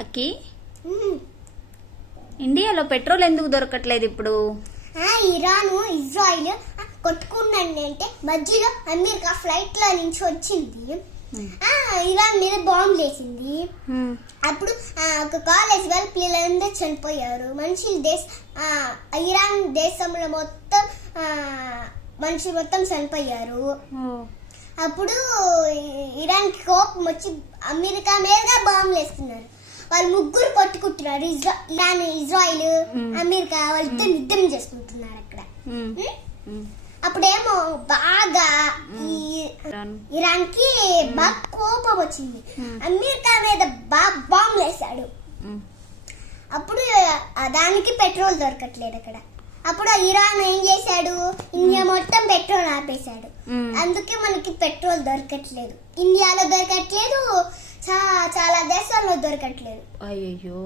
అక్కి, ఇండియాలో పెట్రోల్ ఎందుకు దొరకట్లేదు ఇప్పుడు? ఇరాన్ ఇజ్రాయిల్ కొట్టుకుందండి అంటే మధ్యలో అమెరికా ఫ్లైట్ లో నుంచి వచ్చింది. ఇరాన్ మీద బాంబు వేసింది. అప్పుడు ఒక కాలేజ్ వాళ్ళ పిల్లలందరూ చనిపోయారు. ఇరాన్ దేశంలో మొత్తం మనుషులు మొత్తం చనిపోయారు. అప్పుడు ఇరాన్ కి కోపం వచ్చి అమెరికా మీద బాంబులు వేస్తున్నారు. వాళ్ళు ముగ్గురు కొట్టుకుంటున్నారు. ఇజ్రాయిల్ అమెరికా వాళ్ళతో యుద్ధం చేసుకుంటున్నారు అక్కడ. అప్పుడేమో బాగా ఇరాన్ కి బాగా కోపం వచ్చింది. అమెరికా మీద బాగా బాంబులు వేసాడు. అప్పుడు దానికి పెట్రోల్ దొరకట్లేదు అక్కడ. అప్పుడు ఇరాన్ ఏం చేశాడు, ఇండియా మొత్తం పెట్రోల్ ఆపేశాడు. అందుకే మనకి పెట్రోల్ దొరకట్లేదు. ఇండియాలో దొరకట్లేదు, చాలా దేశాల్లో దొరకట్లేదు. అయ్యో.